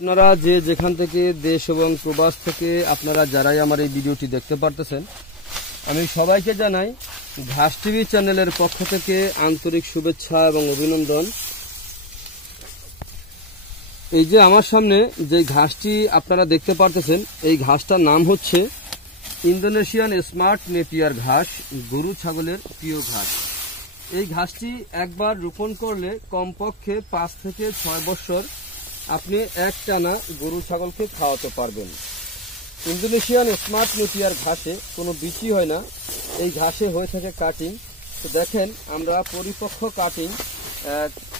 আপনারা যে যেখান থেকে দেশ এবং প্রবাস থেকে আপনারা যারাই আমার এই ভিডিওটি দেখতে পারতেছেন, আমি সবাইকে জানাই ঘাস টিভি চ্যানেলের পক্ষ থেকে আন্তরিক শুভেচ্ছা এবং অভিনন্দন। এই যে আমার সামনে যে ঘাসটি আপনারা দেখতে পারতেছেন, এই ঘাসটার নাম হচ্ছে ইন্দোনেশিয়ান স্মার্ট নেপিয়ার ঘাস, গরু ছাগলের প্রিয় ঘাস। এই ঘাসটি একবার রোপণ করলে কমপক্ষে 5 থেকে 6 বছর আপনি একটানা গরু ছাগলকে খাওয়াতে পারবেন। ইন্দোনেশিয়ান স্মার্ট নেপিয়ার ঘাসে কোনো বিচি হয় না, এই ঘাসে হয়ে থাকে কাটিং। তো দেখেন, আমরা পরিপক্ক কাটিং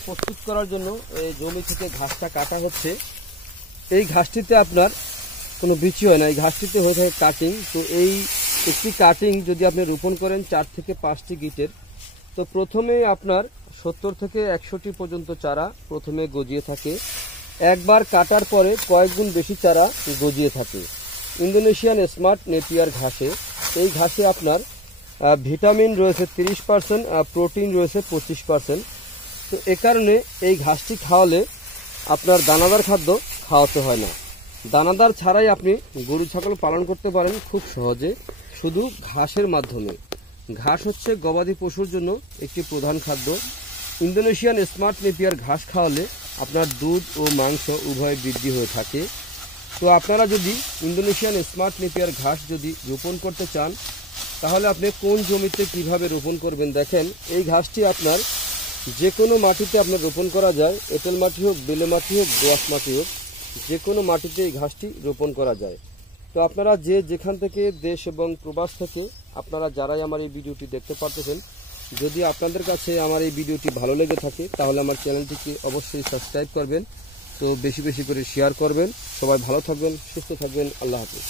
প্রস্তুত করার জন্য এই জমি থেকে ঘাসটা কাটা হচ্ছে। এই ঘাসটিতে আপনার কোনো বিচি হয় না, এই ঘাসটিতে হয়ে থাকে কাটিং। তো এই একটি কাটিং যদি আপনি রোপণ করেন 4 থেকে 5টি গিটের, তো প্রথমে আপনার 70 থেকে 100টি পর্যন্ত চারা প্রথমে গজিয়ে থাকে। একবার কাটার পরে কয়েক গুণ বেশি চারা গজিয়ে থাকে। ইন্দোনেশিয়ান স্মার্ট নেপিয়ার ঘাসে, এই ঘাসে আপনার ভিটামিন রয়েছে 30%, প্রোটিন রয়েছে 25%। তো এ কারণে এই ঘাসটি খাওয়ালে আপনার দানাদার খাদ্য খাওয়াতে হয় না। দানাদার ছাড়াই আপনি গরু ছাগল পালন করতে পারেন খুব সহজে, শুধু ঘাসের মাধ্যমে। ঘাস হচ্ছে গবাদি পশুর জন্য একটি প্রধান খাদ্য। ইন্দোনেশিয়ান স্মার্ট নেপিয়ার ঘাস খাওয়ালে আপনার দুধ ও মাংস উভয় বৃদ্ধি হয়ে থাকে। তো আপনারা যদি ইন্দোনেশিয়ান স্মার্ট নেপিয়ার ঘাস যদি রোপণ করতে চান, তাহলে আপনি কোন জমিতে কিভাবে রোপণ করবেন দেখেন। এই ঘাসটি আপনার যে কোনো মাটিতে আপনার রোপণ করা যায়, এঁটেল মাটি হোক, বেলে মাটি হোক, দোআঁশ মাটি হোক, যে কোনো মাটিতে এই ঘাসটি রোপণ করা যায়। তো আপনারা যে যেখান থেকে দেশ এবং প্রবাস থেকে আপনারা যারাই আমার এই ভিডিওটি দেখতে পারতেছেন, যদি আপনাদের কাছে আমার এই ভিডিওটি ভালো লেগে থাকে তাহলে আমার চ্যানেলটিকে অবশ্যই সাবস্ক্রাইব করবেন। তো বেশি বেশি করে শেয়ার করবেন। সবাই ভালো থাকবেন, সুস্থ থাকবেন। আল্লাহ হাফেজ।